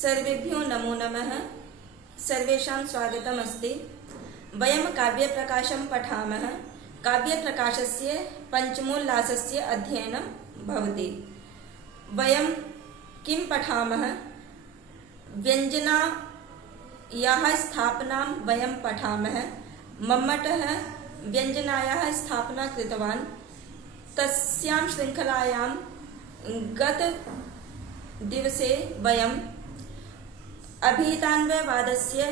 सर्वेभ्यो नमो नमः। सर्वेषां स्वागतमस्ति। वयं काव्यप्रकाशं पठामः। काव्यप्रकाशस्य पञ्चमोल्लासस्य अध्ययनं भवति। वयं किं पठामः? व्यञ्जनायाः स्थापनां वयं पठामः। मम्मटः व्यञ्जनायाः स्थापना कृतवान्। तस्यां शृङ्खलायां गतदिवसे वयम् अभितान्वयवादस्य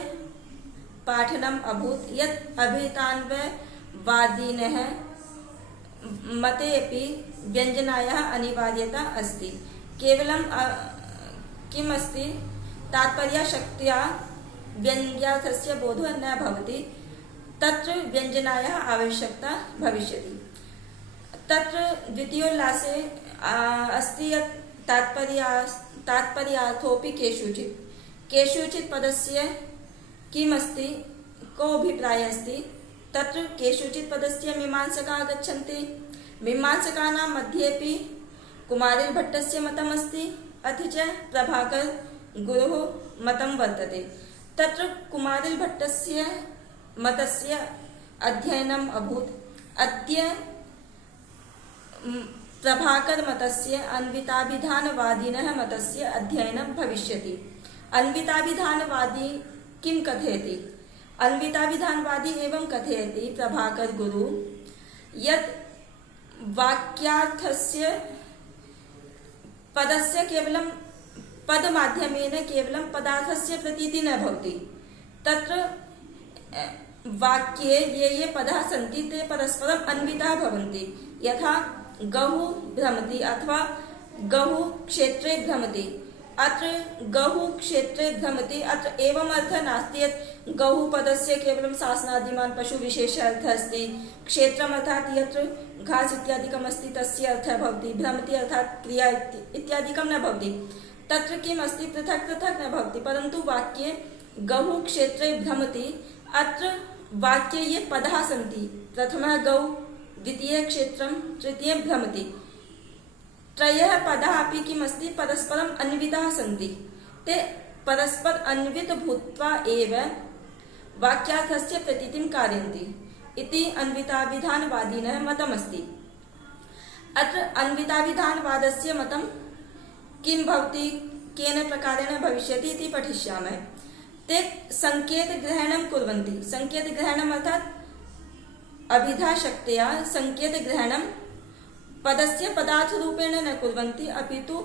पाठनम् अभूत्। यत् अभितान्वयवादिनः मते अपि व्यञ्जनायाः अनिवार्यता अस्ति। केवलं किम् अस्ति, तात्पर्यशक्त्या व्यङ्ग्यार्थस्य बोधो न भवति, तत्र व्यञ्जनायाः आवश्यकता भविष्यति। तत्र द्वितीयोल्लासे अस्ति यत् तात्पर्यार्थोऽपि केषुचित् पदस्य किम् अस्ति, को अभिप्रायः अस्ति। तत्र केषुचित् पदस्य मीमांसकाः गच्छन्ति। मीमांसकानां मध्येपि कुमारिलभट्टस्य मतम् अस्ति, अथ च प्रभाकरगुरोः मतं वर्तते। तत्र कुमारिलभट्टस्य मतस्य अध्ययनम् अभूत्। अद्य प्रभाकरमतस्य अन्विताभिधानवादिनः मतस्य अध्ययनं भविष्यति। अन्विताभिधानवादी किं कथयति? अन्विताभिधानवादी एवं कथयति प्रभाकरगुरु यत् वाक्यार्थस्य पदस्य केवलं पदमाध्यमेन केवलं पदार्थस्य प्रतीतिः न भवति। तत्र वाक्ये ये पदाः सन्ति ते परस्परम् अन्विताः भवन्ति। यथा गहुः भ्रमति अथवा गहुः क्षेत्रे भ्रमति। अत्र गहुः क्षेत्रे भ्रमति, अत्र एवम् अर्थः नास्ति यत् गहुः पदस्य केवलं शासनादिमान् पशुविशेष अर्थः अस्ति। क्षेत्रम् अर्थात् यत्र घास इत्यादिकम् अस्ति तस्य अर्थः भवति। भ्रमति अर्थात् क्रिया इत्यादिकं न भवति। तत्र किम् अस्ति, पृथक् पृथक् न भवति, परन्तु वाक्ये गहुः क्षेत्रे भ्रमति। अत्र वाक्ये ये पदाः सन्ति, प्रथमः गौः, द्वितीयः क्षेत्रं, तृतीयः भ्रमति, त्रयः पदाः अपि किम् अस्ति, परस्परम् अन्विताः सन्ति। ते परस्पर अन्वित भूत्वा एव वाक्यार्थस्य प्रतीतिं कारयन्ति इति अन्विताभिधानवादिनः मतमस्ति। अत्र अन्विताभिधानवादस्य मतं किं भवति, केन प्रकारेण भविष्यति इति पठिष्यामः। ते संकेतग्रहणं कुर्वन्ति। संकेतग्रहणम् अर्थात् अभिधाशक्त्या संकेतग्रहणं पदस्य पदार्थरूपेण न कुर्वन्ति, अपि तु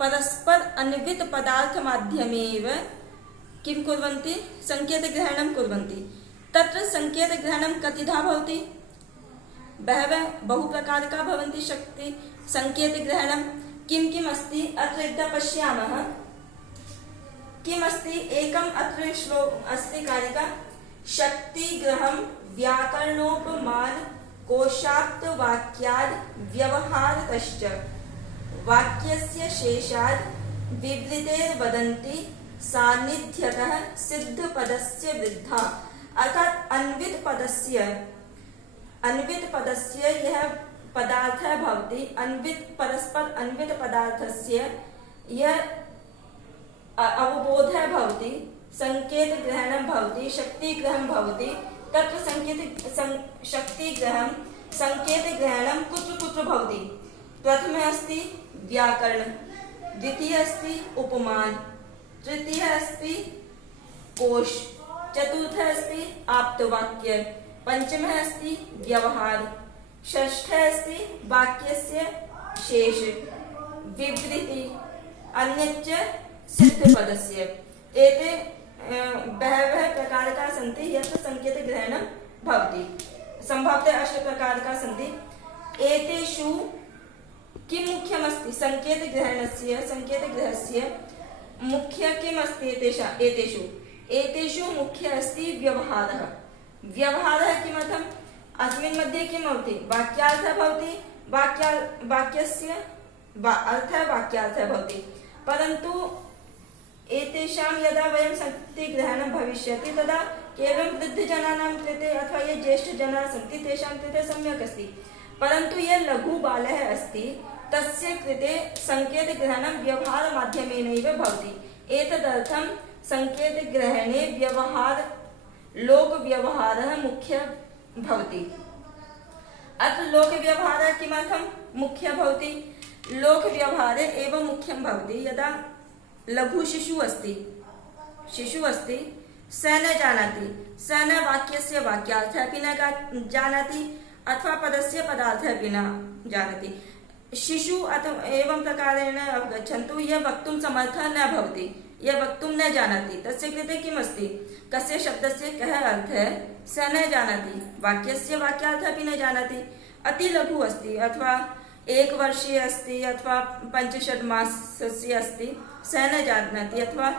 परस्पर अन्वित पदार्थमाध्यमेव किं कुर्वन्ति, संकेतग्रहणं कुर्वन्ति। तत्र संकेतग्रहणं कतिधा भवति, बहुप्रकारका भवन्ति शक्ति संकेतग्रहणं। किम् अस्ति अत्र एकदा पश्यामः। किम् अस्ति, एकम् अत्र श्लोक अस्ति कारिका, शक्तिग्रहं व्याकरणोपमान कोशाप्तवाक्याद् व्यवहारतश्च वाक्यस्य शेषाद् विवृतेर्वदन्ति सान्निध्यतः सिद्धपदस्य वृद्धा। अर्थात् अन्वित पदस्य यः पदार्थः भवति, परस्पर अन्वित पदार्थस्य यः अवबोधः भवति, संकेतग्रहणं भवति, शक्तिग्रहं भवति। तत्र शक्तिग्रहं संकेतग्रहणं कुत्र भवति? प्रथमे अस्ति व्याकरण, द्वितीयः अस्ति उपमान, तृतीयः अस्ति कोश, चतुर्थः अस्ति आप्तवाक्य, पंचमः अस्ति व्यवहार, षष्ठः अस्ति वाक्यस्य शेष, विवृति, अन्यच्च सिद्धपदस्य। एते बहवः प्रकारकाः सन्ति यत्र संकेतग्रहणं भवति। सम्भवतः 8 प्रकारकाः सन्ति। एतेषु किं मुख्यमस्ति, संकेतग्रहस्य मुख्य किम् अस्ति? एतेषु मुख्य अस्ति व्यवहारः। व्यवहारः किमर्थम्? अस्मिन् मध्ये किं भवति, वाक्यार्थः भवति, वाक्यस्य अर्थः वाक्यार्थः भवति। परन्तु एतेषां यदा वयं संकेतग्रहणं भविष्यति तदा केवलं वृद्धजनानां कृते अथवा ये ज्येष्ठजनाः सन्ति तेषां कृते सम्यक् अस्ति। परन्तु ये लघुबालः अस्ति तस्य कृते संकेतग्रहणं व्यवहारमाध्यमेनैव भवति। एतदर्थं संकेतग्रहणे लोकव्यवहारः मुख्यः भवति। अत्र लोकव्यवहारः किमर्थं मुख्यः भवति? लोकव्यवहारे एवं मुख्यं भवति यदा लघुशिशुः अस्ति, स न जानाति, स न वाक्यस्य वाक्यार्थः अपि न जानाति अथवा पदस्य पदार्थः अपि न जानाति। शिशु एवं प्रकारेण अवगच्छन्तु यः वक्तुं समर्थः न भवति, यः वक्तुं न जानाति, तस्य कृते किम् अस्ति, कस्य शब्दस्य कः अर्थः स न जानाति, वाक्यस्य वाक्यार्थः अपि न जानाति, अति लघु अस्ति अथवा 1 वर्षीय अस्ति अथवा 5 मासस्य अस्ति, स न जानाति अथवा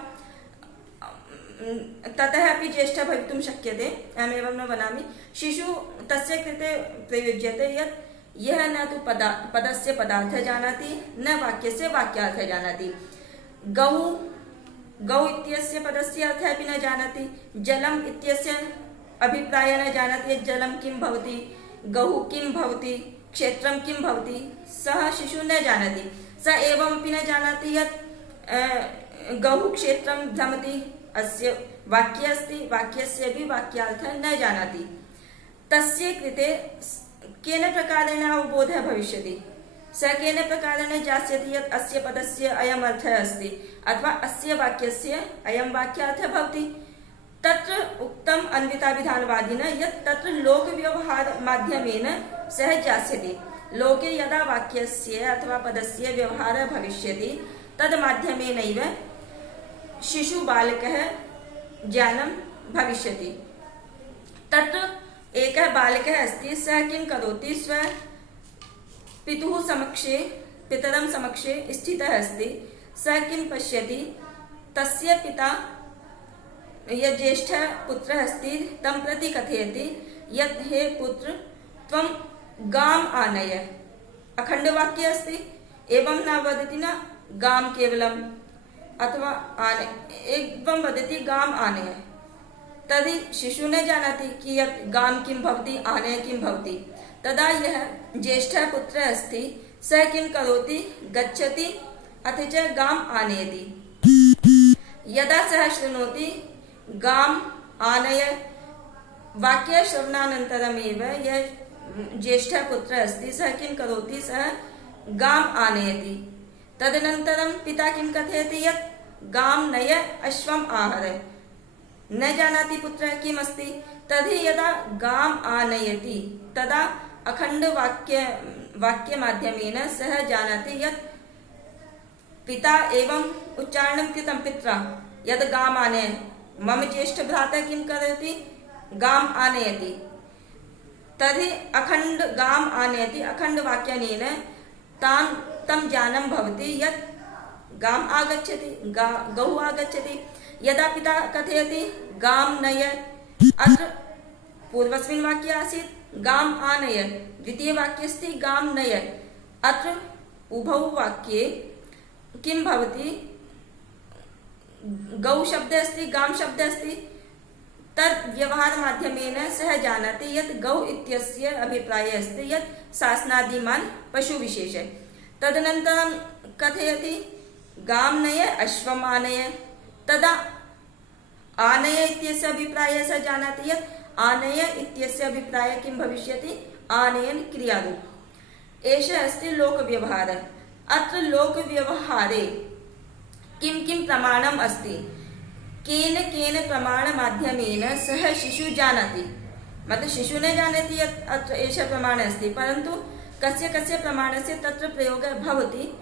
ततः अपि ज्येष्ठः भवितुं शक्यते, अहमेवं न वदामि। शिशु तस्य कृते प्रयुज्यते यत् यः न तु पदस्य पदार्थः जानाति न वाक्यस्य वाक्यार्थः जानाति। गौ इत्यस्य पदस्य अर्थः अपि न जानाति, जलम् इत्यस्य अभिप्रायः न जानाति यत् जलं किं भवति, गौः किं भवति, क्षेत्रं किं भवति, सः शिशुः न जानाति। स एवमपि न जानाति यत् गौः क्षेत्रं भ्रमति, अस्य वाक्य अस्ति, वाक्यस्य अपि वाक्यार्थः न जानाति। तस्य कृते केन प्रकारेण अवबोधः भविष्यति, स केन प्रकारेण ज्ञास्यति यत् अस्य पदस्य अयम् अर्थः अस्ति अथवा अस्य वाक्यस्य अयं वाक्यार्थः भवति। तत्र उक्तम् अन्विताभिधानवादिना यत् तत्र लोकव्यवहार माध्यमेन सः ज्ञास्यति। लोके यदा वाक्यस्य अथवा पदस्य व्यवहारः भविष्यति तद् माध्यमेनैव शिशुबालकः ज्ञानं भविष्यति। तत्र एकः बालकः अस्ति, सः किं करोति, पितरं समक्षे स्थितः अस्ति, सः किं पश्यति, तस्य पिता यः ज्येष्ठः पुत्रः अस्ति तं प्रति कथयति यत् हे पुत्र त्वं गाम् आनय। अखण्डवाक्य अस्ति, एवं न वदति न गां केवलम् अथवा एवं वदति गाम् आनय। तर्हि शिशुः न जानाति कि यत् गां किं भवति, आनय किं भवति। तदा यः ज्येष्ठः पुत्रः अस्ति सः किं करोति, गच्छति अथ च गाम् आनयति। यदा सः शृणोति गाम् आनय वाक्यश्रवणानन्तरमेव यः ज्येष्ठः पुत्रः अस्ति सः किं करोति, सः गाम् आनयति। तदनन्तरं पिता किं कथयति यत् गां नय अश्वम् आहर। न जानाति पुत्रः किम् अस्ति। तर्हि यदा गाम् आनयति तदा अखण्ड वाक्यमाध्यमेन सः जानाति यत् पिता एवं उच्चारणं कृतं पित्रा यद् गाम् आनय। मम ज्येष्ठभ्राता किं करोति, गाम् आनयति। तर्हि अखण्ड गाम् आनयति, अखण्डवाक्यनेन तं ज्ञानं भवति यत् गाम् आगच्छति, गौः आगच्छति। यदा पिता कथयति गां नय, अत्र पूर्वस्मिन् वाक्ये आसीत् गाम् आनय, द्वितीयवाक्ये अस्ति गां नय। अत्र उभौ वाक्ये किं भवति, गौ शब्दः अस्ति, गां शब्दः अस्ति। तद् व्यवहारमाध्यमेन सः जानाति यत् गौ इत्यस्य अभिप्रायः अस्ति यत् शासनादिमान् पशुविशेषः। तदनन्तरं कथयति गां नय अश्वम् आनय। तदा आनय इत्यस्य अभिप्रायः सः जानाति यत् आनय इत्यस्य अभिप्रायः किं भविष्यति, आनयन क्रियारूप। एषः अस्ति लोकव्यवहारः। अत्र लोकव्यवहारे किं किं प्रमाणम् अस्ति, केन केन प्रमाणमाध्यमेन सः शिशुः जानाति। मतलब शिशुः न जानाति यत् अत्र एषः प्रमाणः अस्ति, परन्तु कस्य कस्य प्रमाणस्य तत्र प्रयोगः भवति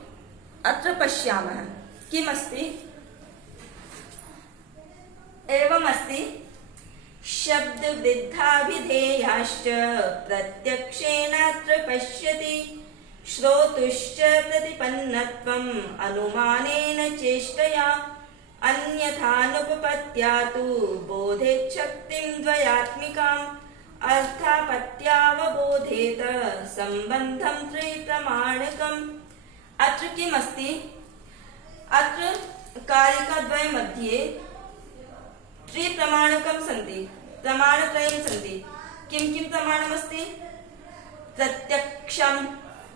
अत्र पश्यामः। किम् अस्ति, एवमस्ति शब्दवृद्धाभिधेयाश्च प्रत्यक्षेणात्र पश्यति श्रोतुश्च प्रतिपन्नत्वम् अनुमानेन चेष्टया अन्यथानुपपत्त्या तु बोधेच्छक्तिं द्वयात्मिकाम् अर्थापत्यावबोधेत सम्बन्धं त्रिप्रमाणकम्। अत्र किम् अस्ति, अत्र कारिकाद्वय मध्ये त्रिप्रमाणकं सन्ति, प्रमाणत्रयं सन्ति। किं किं प्रमाणमस्ति,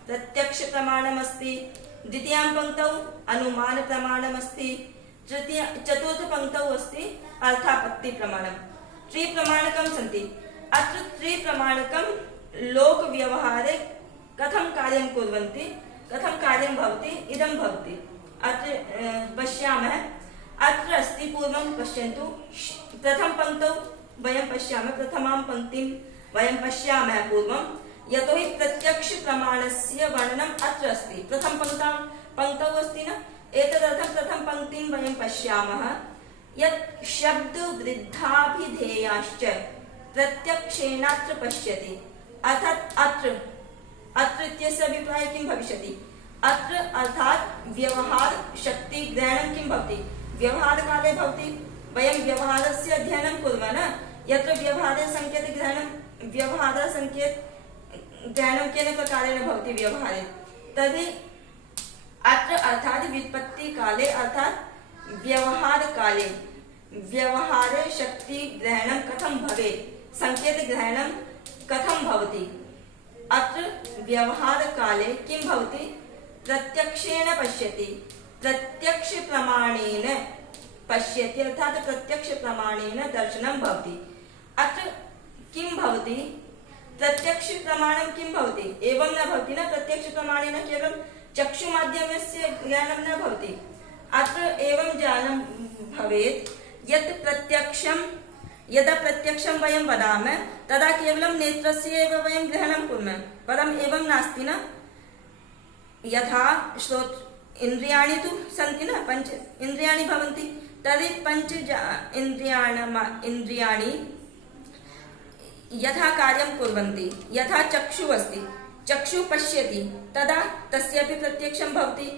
प्रत्यक्ष प्रमाणमस्ति, द्वितीयां पङ्क्तौ अनुमान प्रमाणमस्ति, चतुर्थपङ्क्तौ अस्ति अर्थापत्तिप्रमाणं। त्रिप्रमाणकं सन्ति। अत्र त्रिप्रमाणकं लोकव्यवहारे कथं कार्यं कुर्वन्ति, कथं कार्यं भवति, इदं भवति। अत्र पश्यामः। अत्र अस्ति, पूर्वं पश्यन्तु। प्रथमपङ्क्तौ वयं पश्यामः, प्रथमां पङ्क्तिं वयं पश्यामः पूर्वं। यतोहि प्रत्यक्षप्रमाणस्य वर्णनम् अत्र अस्ति। पङ्क्तौ अस्ति न, एतदर्थं प्रथमपङ्क्तिं वयं पश्यामः यत् शब्दवृद्धाभिधेयाश्च प्रत्यक्षेणात्र पश्यति। अर्थात् अत्र इत्यस्य अभिप्रायः किं भविष्यति? अत्र अर्थात् व्यवहार शक्ति ग्रहणं किं भवति? व्यवहारकाले भवति। वयं व्यवहारस्य अध्ययनं कुर्मः न, यत्र व्यवहारसंकेत ग्रहणं केन प्रकारेण भवति व्यवहारे, तर्हि अत्र अर्थात् व्युत्पत्तिकाले अर्थात् व्यवहारकाले व्यवहारे शक्ति ग्रहणं कथं भवेत्, संकेतग्रहणं कथं भवति? अत्र व्यवहारकाले किं भवति? प्रत्यक्षेण पश्यति, प्रत्यक्षप्रमाणेन पश्यति, अर्थात् प्रत्यक्षप्रमाणेन दर्शनं भवति। अत्र किं भवति? प्रत्यक्षप्रमाणं किं भवति? एवं न भवति न, प्रत्यक्षप्रमाणेन केवलं चक्षुमाध्यमस्य ज्ञानं न भवति। अत्र एवं ज्ञानं भवेत् यत् यदा प्रत्यक्षं वयं वदामः तदा केवलं नेत्रस्य एव वयं ग्रहणं कुर्मः, परम् एवं नास्ति न। यथा इन्द्रियाणि तु सन्ति न, पंच इन्द्रियाणि भवन्ति, तर्हि पंच इन्द्रियाणि यथा कार्यं कुर्वन्ति। यथा चक्षु अस्ति, चक्षु पश्यति, तदा तस्यापि प्रत्यक्षं भवति।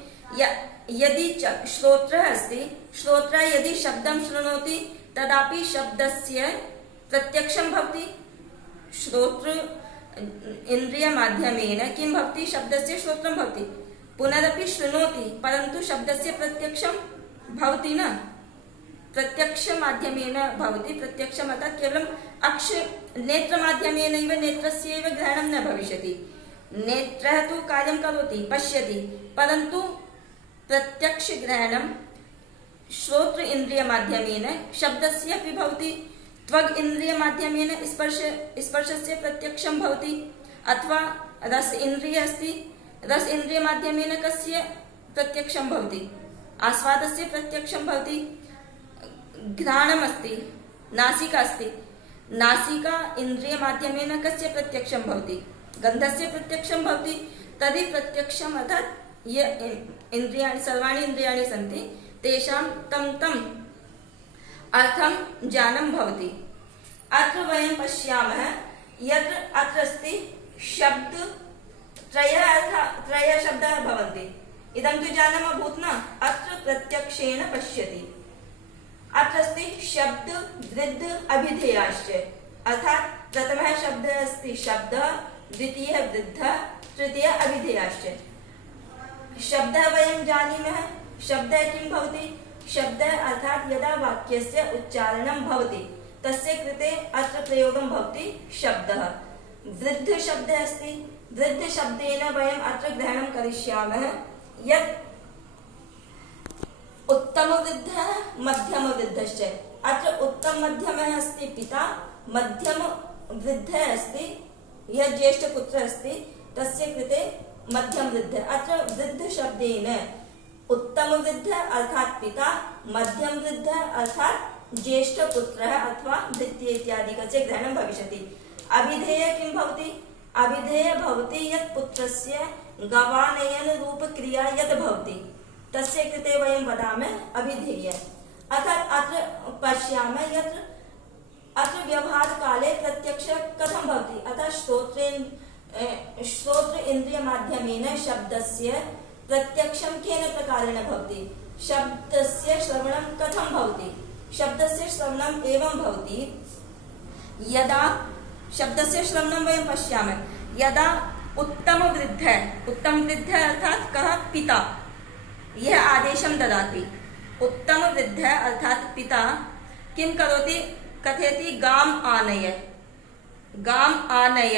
यदि श्रोत्रः अस्ति, श्रोत्रः यदि शब्दं शृणोति तदापि शब्दस्य प्रत्यक्षं भवति। श्रोत्र इन्द्रियमाध्यमेन किं भवति? शब्दस्य श्रोत्रं भवति। पुनरपि शृणोति, परन्तु शब्दस्य प्रत्यक्षं भवति न, प्रत्यक्षमाध्यमेन भवति। प्रत्यक्षम् अर्थात् केवलं नेत्रमाध्यमेनैव, नेत्रस्यैव ग्रहणं न भविष्यति। नेत्रः तु कार्यं करोति, पश्यति, परन्तु प्रत्यक्षग्रहणं श्रोत्र इन्द्रियमाध्यमेन शब्दस्य अपि भवति। त्वग् इन्द्रियमाध्यमेन स्पर्शस्य प्रत्यक्षं भवति, अथवा रस इन्द्रिय अस्ति, रस इन्द्रियमाध्यमेन कस्य प्रत्यक्षं भवति? आस्वादस्य प्रत्यक्षं भवति। घ्राणमस्ति, नासिका अस्ति, नासिका इन्द्रियमाध्यमेन कस्य प्रत्यक्षं भवति? गन्धस्य प्रत्यक्षं भवति। तर्हि प्रत्यक्षम् अर्थात् ये इन्द्रियाणि, सर्वाणि इन्द्रियाणि सन्ति, तेषां तम् अर्थं ज्ञानं भवति। अत्र वयं पश्यामः यत्र अत्र अस्ति शब्द त्रयः शब्दाः भवन्ति। इदं तु ज्ञानम् अभूत् न। अत्र प्रत्यक्षेण पश्यति। अत्र अस्ति शब्द वृद्ध अभिधेयाश्च, अर्थात् प्रथमः शब्दः अस्ति शब्दः, द्वितीयः वृद्धः, तृतीयः अभिधेयाश्च। शब्दः वयं जानीमः। शब्दः किं भवति? शब्दः अर्थात् यदा वाक्यस्य उच्चारणं भवति तस्य कृते अत्र प्रयोगं भवति शब्दः। वृद्ध शब्दः अस्ति। वृद्ध शब्देन वयम् अत्र ग्रहणं करिष्यामः यत् उत्तमवृद्धः, मध्यमवृद्धश्च। अत्र उत्तममध्यमः अस्ति पिता, मध्यमवृद्धः अस्ति यः ज्येष्ठपुत्रः अस्ति, तस्य कृते मध्यमवृद्धः। अत्र वृद्ध शब्देन उत्तमवृद्धः अर्थात् पिता, मध्यमवृद्धः अर्थात् ज्येष्ठपुत्रः अथवा भृत्य इत्यादिकस्य ग्रहणं भविष्यति। अभिधेय किं भवति? अभिधेय भवति यत् पुत्रस्य गवानयनरूपक्रिया यद् भवति तस्य कृते वयं वदामः अभिधेय। अर्थात् अत्र पश्यामः यत् अत्र व्यवहारकाले प्रत्यक्ष कथं भवति? अर्थात् श्रोत्र इन्द्रियमाध्यमेन शब्दस्य प्रत्यक्षं केन प्रकारेण भवति? शब्दस्य श्रवणं कथं भवति? शब्दस्य श्रवणम् एवं भवति यदा शब्दस्य श्रवणं वयं पश्यामः, यदा उत्तमवृद्धः अर्थात् कः? पिता, यः आदेशं ददाति। उत्तमवृद्धः अर्थात् पिता किं करोति? कथयति गाम् आनय।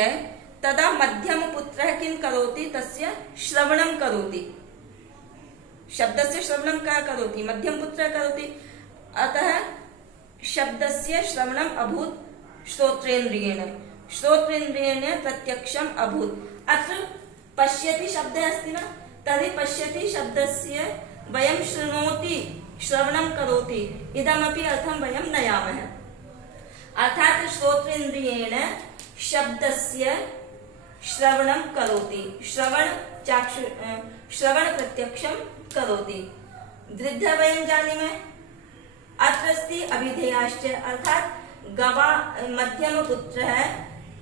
तदा मध्यमपुत्रः किं करोति? तस्य श्रवणं करोति। शब्दस्य श्रवणं का करोति, मध्यमपुत्रः करोति, अतः शब्दस्य श्रवणम् अभूत् श्रोत्रेन्द्रियेण, श्रोत्रेन्द्रियेण प्रत्यक्षम् अभूत्। अत्र पश्यति शब्दः अस्ति न, तर्हि पश्यति शब्दस्य वयं शृणोति, श्रवणं करोति, इदमपि अर्थं वयं नयामः। अर्थात् श्रोत्रेन्द्रियेण शब्दस्य श्रवणं करोति, श्रवण प्रत्यक्षं करोति। वृद्ध वयं जानीमः, अत्र अस्ति अभिधेयाश्च, अर्थात् गवा मध्यमपुत्रः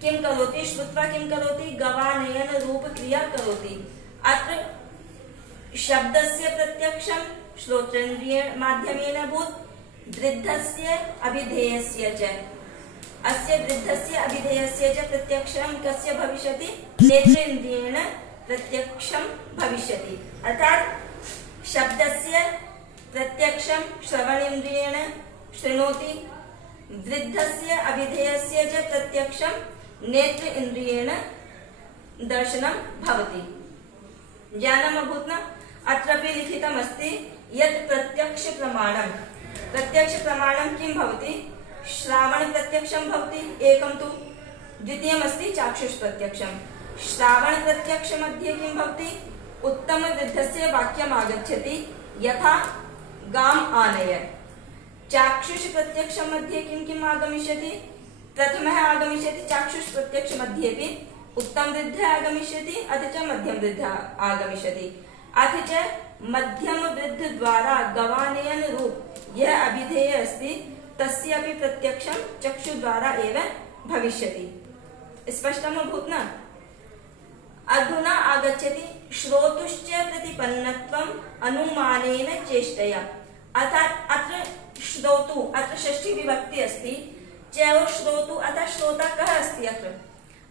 किं करोति, श्रुत्वा किं करोति, गवानयन रूप क्रिया करोति। अत्र शब्दस्य प्रत्यक्षं श्रोत्रेन्द्रिय माध्यमेन अभूत्, वृद्धस्य अभिधेयस्य च, अस्य वृद्धस्य अभिधेयस्य च प्रत्यक्षं कस्य भविष्यति, नेत्रेन्द्रियेण प्रत्यक्षं भविष्यति। अर्थात् शब्दस्य प्रत्यक्षं श्रवणेन्द्रियेण शृणोति, वृद्धस्य अभिधेयस्य च प्रत्यक्षं नेत्र इन्द्रियेण दर्शनं भवति, ज्ञानम् अभूत् न। अत्रापि लिखितम् अस्ति यत् प्रत्यक्ष प्रमाणं, प्रत्यक्ष प्रमाणं किं भवति, श्रावण प्रत्यक्षं भवति एकं तु, द्वितीयम् अस्ति चाक्षुष प्रत्यक्षं। श्रावण प्रत्यक्ष मध्ये किं भवति, उत्तम वृद्धस्य वाक्यम् आगच्छति यथा गाम् आनय। चाक्षुष प्रत्यक्ष मध्ये किं किम् आगमिष्यति, प्रथमः आगमिष्यति चाक्षुष प्रत्यक्ष मध्येपि उत्तम वृद्धः आगमिष्यति, अथ च मध्यम वृद्धः आगमिष्यति, अथ च मध्यम वृद्ध द्वारा गवानयन रूप यह अभिधेय अस्ति तस्यापि प्रत्यक्षं चक्षु द्वारा एव भविष्यति। स्पष्टम् अभूत् न। अधुना आगच्छति श्रोतुश्च प्रतिपन्नत्वम् अनुमानेन चेष्टया, अर्थात् अत्र श्रोतु, अत्र षष्ठी विभक्ति अस्ति, चैव श्रोतु अतः श्रोता कः अस्ति, अत्र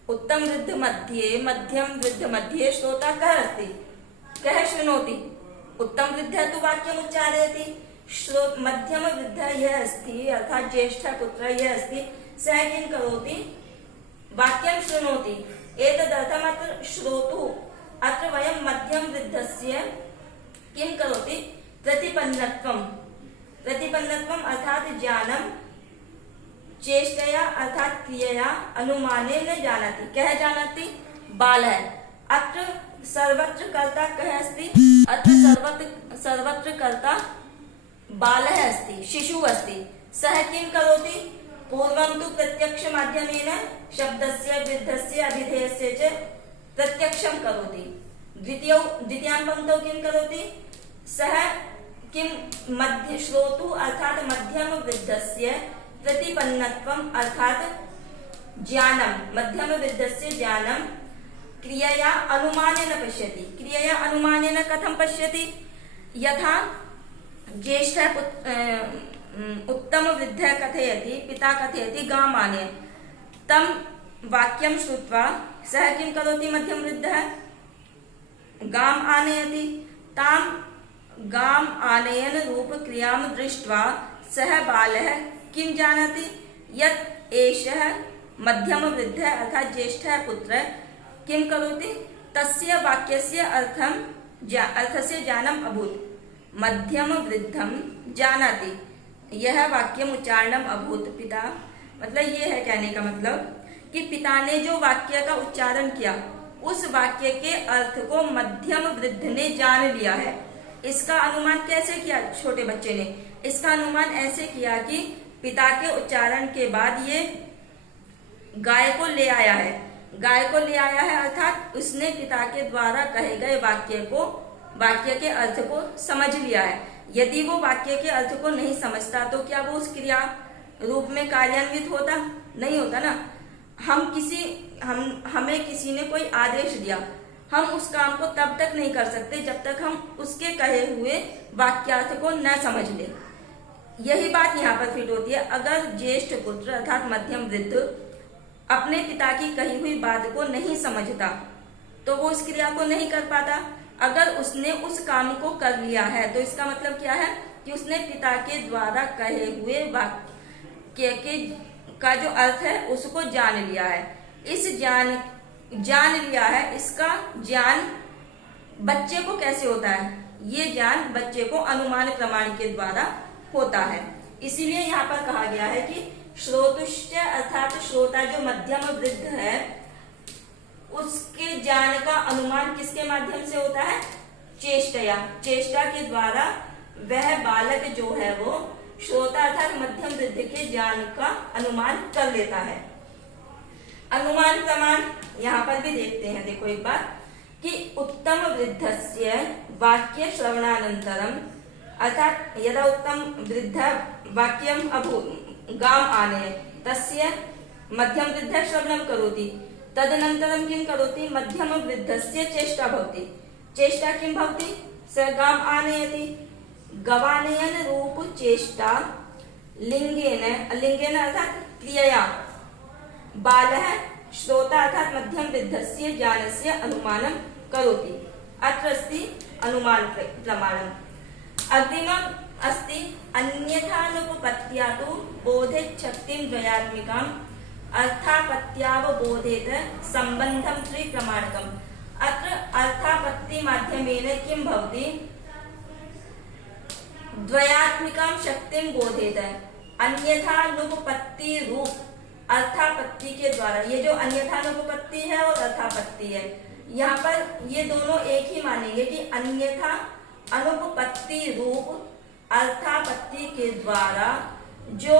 उत्तम वृद्ध मध्ये मध्यम वृद्ध मध्ये श्रोता कः अस्ति, कः शृणोति, उत्तम वृद्धः तु वाक्यम् उच्चारयति, मध्यम वृद्धः यः अस्ति अर्थात् ज्येष्ठः पुत्रः यः अस्ति सः किं करोति, वाक्यं शृणोति। एतदर्थम् अत्र श्रोतु, अत्र वयं मध्यम वृद्धस्य किं करोति, प्रतिपन्नत्वम्, प्रतिपन्नत्वम् अर्थात् ज्ञानं, चेष्टया अर्थात क्रियया, अनुमाने न जानाति, कः जानाति, बालः। अत्र सर्वत्र कर्ता कः अस्ति, अत्र सर्वत्र कर्ता बालः अस्ति, शिशुः अस्ति। सः किं करोति, पूर्वं तु प्रत्यक्ष माध्यमेन शब्दस्य वृद्धस्य अभिधेयस्य च प्रत्यक्षं करोति, द्वितीयां पङ्क्तौ किं करोति, सः किं मध्य श्रोतु अर्थात मध्यम वृद्धस्य प्रतिपन्नत्वम् अर्थात ज्ञानं, मध्यम वृद्धस्य ज्ञानं क्रियया अनुमानेन पश्यति। क्रियया अनुमानेन कथं पश्यति, यथा ज्येष्ठः उत्तम वृद्धः कथयति, पिता कथयति गाम् आनय, तं वाक्यं श्रुत्वा सः किं करोति, मध्यम वृद्धः गाम् आनयति, तां गाम् आनयन रूप क्रियां दृष्ट्वा सः बालः किं जानाति, यत् एषः मध्यम वृद्धः अर्थात् ज्येष्ठः पुत्रः किं करोति, तस्य वाक्यस्य अर्थस्य ज्ञानम् अभूत्, मध्यम वृद्धं जानाति, यह वाक्यम उच्चारणम अभूत्। पिता मतलब ये है, कहने का मतलब कि पिता ने जो वाक्य का उच्चारण किया उस वाक्य के अर्थ को मध्यम वृद्ध ने जान लिया है। इसका अनुमान कैसे किया छोटे बच्चे ने, इसका अनुमान ऐसे किया कि पिता के उच्चारण के बाद ये गाय को ले आया है, गाय को ले आया है अर्थात उसने पिता के द्वारा कहे गए वाक्य के अर्थ को समझ लिया है। यदि वो वाक्य के अर्थ को नहीं समझता तो क्या वो उस क्रिया रूप में कार्यान्वित होता, नहीं होता ना। हमें किसी ने कोई आदेश दिया, हम उस काम को तब तक नहीं कर सकते जब तक हम उसके कहे हुए वाक्यार्थ को न समझ ले। यही बात यहाँ पर फिट होती है। अगर ज्येष्ठ पुत्र अर्थात मध्यम वृद्ध अपने पिता की कही हुई बात को नहीं समझता तो वो उस क्रिया को नहीं कर पाता। अगर उसने उस काम को कर लिया है तो इसका मतलब क्या है कि उसने पिता के द्वारा कहे हुए वाक्य का जो अर्थ है उसको जान लिया है। इस जान लिया है, इसका ज्ञान बच्चे को कैसे होता है, ये ज्ञान बच्चे को अनुमान प्रमाण के द्वारा होता है। इसीलिए यहाँ पर कहा गया है कि श्रोतुश्च अर्थात श्रोता जो मध्यम वृद्ध है उसके ज्ञान का अनुमान किसके माध्यम से होता है? चेष्टया, चेष्टा के द्वारा वह बालक जो है वो श्रोता अर्थात मध्यम वृद्ध के ज्ञान का अनुमान कर लेता है। अनुमान प्रमाण यहाँ पर भी देखते हैं, देखो एक बार कि उत्तम वृद्धस्य वाक्य श्रवणानंतरम अर्थात यदा उत्तम वृद्ध वाक्यम गाम आने तस्य मध्यम वृद्ध श्रवणं करोति तदनन्तरं किं करोति? मध्यम वृद्धस्य चेष्टा भवति। चेष्टा किं भवति? स गाम आनयति। गवानयन रूप चेष्टा लिंगेन अर्थात क्रियया बालः श्रोता अर्थात मध्यम वृद्धस्य ज्ञानस्य अनुमानं करोति। अत्र अस्ति अनुमान प्रमाणम्। अग्रिमम् अस्ति अन्यथानुपपत्त्या तु बोधेत् शक्तिं द्वयात्मिकाम् अर्थापत्यावबोधेत सम्बन्धं त्रिप्रमाणकम्। अत्र अर्थापत्ति माध्यमेन किं भवति? द्वयात्मिकां शक्तिं बोधेत। अन्यथानुपपत्ति रूप अर्थापत्ति के द्वारा, ये जो अन्यथानुपपत्ति है और अर्थापत्ति है, यहाँ पर ये दोनों एक ही मानेंगे कि अन्यथा अनुपपत्ति रूप अर्थापत्ति के द्वारा जो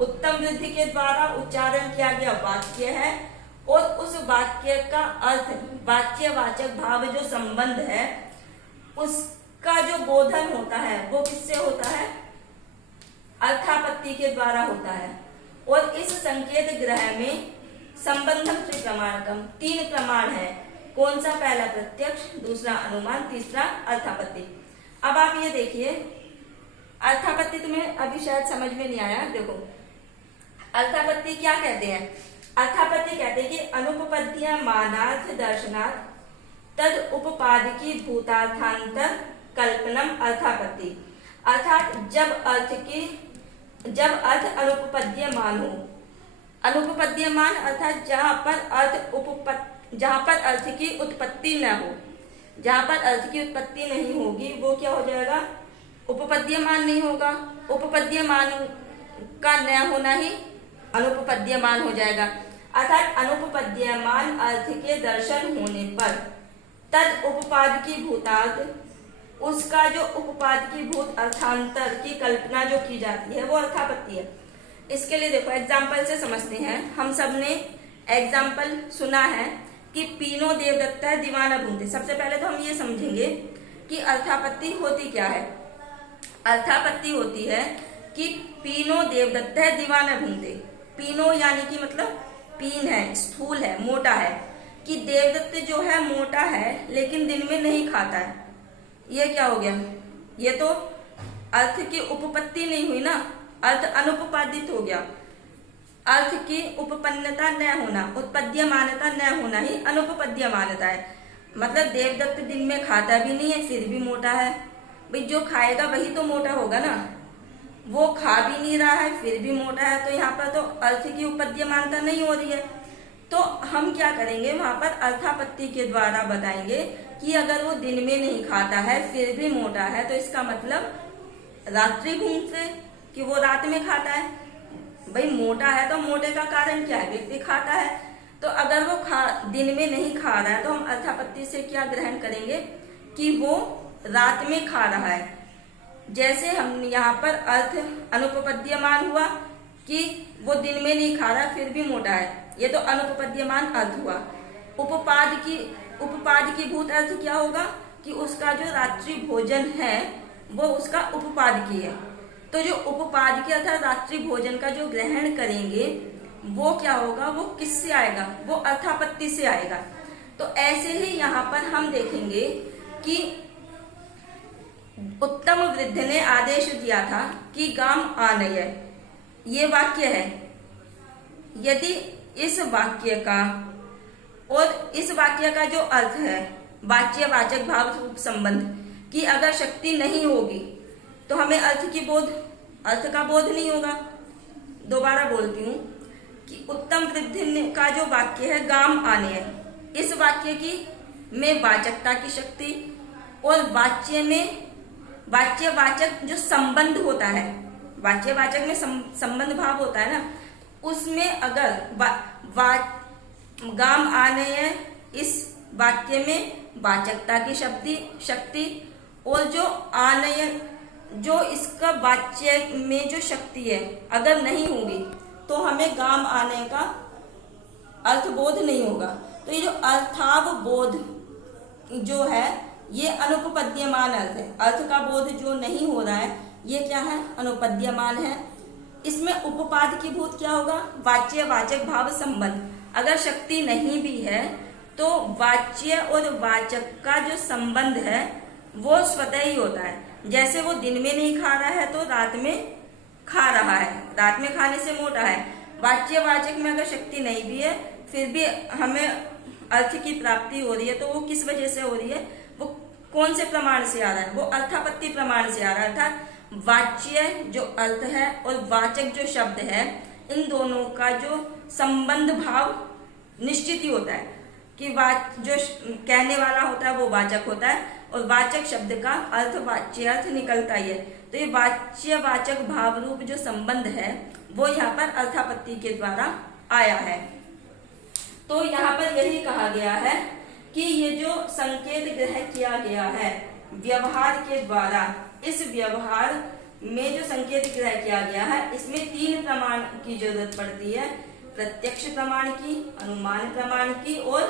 उत्तम वृद्धि के द्वारा उच्चारण किया गया वाक्य है और उस वाक्य का अर्थ वाच्यवाचक भाव जो संबंध है उसका जो बोधन होता है वो किससे होता है? अर्थापत्ति के द्वारा होता है। और इस संकेत ग्रह में संबंधम त्रिप्रमाणकम, 3 प्रमाण है। कौन सा? पहला प्रत्यक्ष, दूसरा अनुमान, तीसरा अर्थापत्ति। अब आप ये देखिए, अर्थापत्ति तुम्हें अभी शायद समझ में नहीं आया। देखो अर्थापत्ति क्या कहते हैं? अर्थापत्ति कहते हैं कि अनुपपद्यमानार्थ दर्शनात् तद उपपादकी भूतार्थांतर कल्पनम अर्थापत्ति। अर्थात जब अर्थ अनुपपद्यमान हो, अनुपपद्यमान अर्थात जहां पर अर्थ की उत्पत्ति न हो, जहां पर अर्थ की उत्पत्ति नहीं होगी वो क्या हो जाएगा? उपपद्यमान नहीं होगा। उपपद्यमान का न होना ही अनुपपद्यमान हो जाएगा। अर्थात अनुपपद्यमान अर्थ के दर्शन होने पर तद उपपादकी भूतार्थ, उसका जो उपपादकी भूत अर्थांतर की कल्पना जो की जाती है वो अर्थापत्ति है। इसके लिए देखो एग्जाम्पल से समझते हैं। हम सब ने एग्जाम्पल सुना है कि पीनो देवदत्त है दीवाना भूंगते। सबसे पहले तो हम ये समझेंगे कि अर्थापत्ति होती क्या है। अर्थापत्ति होती है कि पीनो देवदत्त है दीवाना भूंगते। पीनो यानी कि मतलब पीन है, स्थूल है, मोटा है, कि देवदत्त जो है मोटा है लेकिन दिन में नहीं खाता है। ये क्या हो गया? ये तो अर्थ की उपपत्ति नहीं हुई ना, अर्थ अनुपपादित हो गया। अर्थ की उपपन्नता न होना, उत्पद्यमानता न होना ही अनुपपद्यमानता है। मतलब देवदत्त दिन में खाता भी नहीं है फिर भी मोटा है। भाई जो खाएगा वही तो मोटा होगा ना, वो खा भी नहीं रहा है फिर भी मोटा है, तो यहाँ पर तो अर्थ की उपपद्यमानता नहीं हो रही है। तो हम क्या करेंगे, वहां पर अर्थापत्ति के द्वारा बताएंगे कि अगर वो दिन में नहीं खाता है फिर भी मोटा है तो इसका मतलब रात्रि भूख से, कि वो रात में खाता है। भाई मोटा है तो मोटे का कारण क्या है? व्यक्ति खाता है। तो अगर वो दिन में नहीं खा रहा है तो हम अर्थापत्ति से क्या ग्रहण करेंगे कि वो रात में खा रहा है। जैसे हम यहाँ पर अर्थ अनुपपद्यमान हुआ कि वो दिन में नहीं खा रहा फिर भी मोटा है, ये तो अनुपपद्यमान अर्थ हुआ। उपपाद की भूत अर्थ क्या होगा कि उसका जो रात्रि भोजन है वो उसका उपपाद की है। तो जो उपपाद की अर्थात रात्रि भोजन का जो ग्रहण करेंगे वो क्या होगा? वो किससे आएगा? वो अर्थापत्ति से आएगा। तो ऐसे ही यहाँ पर हम देखेंगे कि उत्तम वृद्ध ने आदेश दिया था कि गाम आनय, ये वाक्य है। यदि इस वाक्य का और इस वाक्य का जो अर्थ है वाच्यवाचक भाव रूप संबंध की अगर शक्ति नहीं होगी तो हमें अर्थ का बोध नहीं होगा। दोबारा बोलती हूँ कि उत्तम वृद्ध का जो वाक्य है गाम आने है, इस वाक्य की में वाचकता की शक्ति और वाच्य में वाच्यवाचक जो संबंध होता है, वाच्यवाचक में संबंध भाव होता है ना, उसमें अगर गाम आनय इस वाक्य में वाचकता की शक्ति और जो आनयन जो इसका वाच्य में जो शक्ति है अगर नहीं होगी तो हमें गाम आने का अर्थबोध नहीं होगा। तो ये जो अर्थावबोध जो है ये अनुपपद्यमान अर्थ है। अर्थ का बोध जो नहीं हो रहा है ये क्या है, अनुपद्यमान है। इसमें उपपाद की भूत क्या होगा, वाच्य वाचक भाव संबंध। अगर शक्ति नहीं भी है तो वाच्य और वाचक का जो संबंध है वो स्वतः ही होता है। जैसे वो दिन में नहीं खा रहा है तो रात में खा रहा है, रात में खाने से मोटा है। वाच्यवाचक में अगर शक्ति नहीं भी है फिर भी हमें अर्थ की प्राप्ति हो रही है, तो वो किस वजह से हो रही है, वो कौन से प्रमाण से आ रहा है, वो अर्थापत्ति प्रमाण से आ रहा है। अर्थात वाच्य जो अर्थ है और वाचक जो शब्द है इन दोनों का जो संबंध भाव निश्चित ही होता है कि जो कहने वाला होता है वो वाचक होता है और वाचक शब्द का अर्थ वाच्य अर्थ निकलता ही है। तो ये वाच्य वाचक भाव रूप जो संबंध है वो यहाँ पर अर्थापत्ति के द्वारा आया है। तो यहाँ पर यही कहा गया है कि ये जो संकेत ग्रह किया गया है व्यवहार के द्वारा, इस व्यवहार में जो संकेत ग्रह किया गया है इसमें 3 प्रमाण की जरूरत पड़ती है, प्रत्यक्ष प्रमाण की, अनुमान प्रमाण की और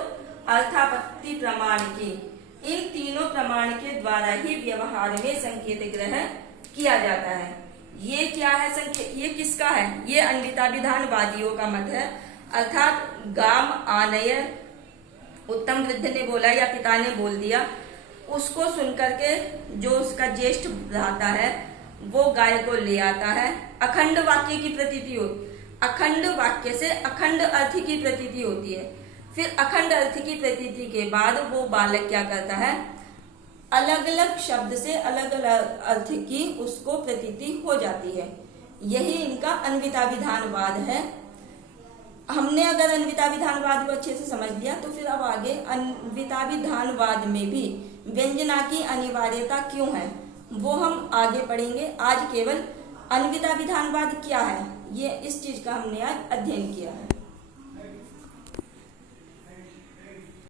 अर्थापत्ति प्रमाण की। इन तीनों प्रमाण के द्वारा ही व्यवहार में संकेत ग्रह किया जाता है। ये क्या है संकेत, ये किसका है, ये अन्विताभिधानवादियों का मत है। अर्थात गाम आनय उत्तम वृद्ध ने बोला या पिता ने बोल दिया, उसको सुनकर के जो उसका ज्येष्ठ भ्राता है वो गाय को ले आता है। अखंड वाक्य की प्रतीति हो, अखंड वाक्य से अखंड अर्थ की प्रतीति होती है। फिर अखंड अर्थ की प्रतीति के बाद वो बालक क्या करता है, अलग अलग शब्द से अलग अलग अर्थ की उसको प्रतीति हो जाती है। यही इनका अन्विताभिधानवाद है। हमने अगर अन्विताभिधानवाद को अच्छे से समझ लिया तो फिर अब आगे अन्विताभिधानवाद में भी व्यंजना की अनिवार्यता क्यों है वो हम आगे पढ़ेंगे। आज केवल अन्विताभिधानवाद क्या है ये इस चीज का हमने आज अध्ययन किया है।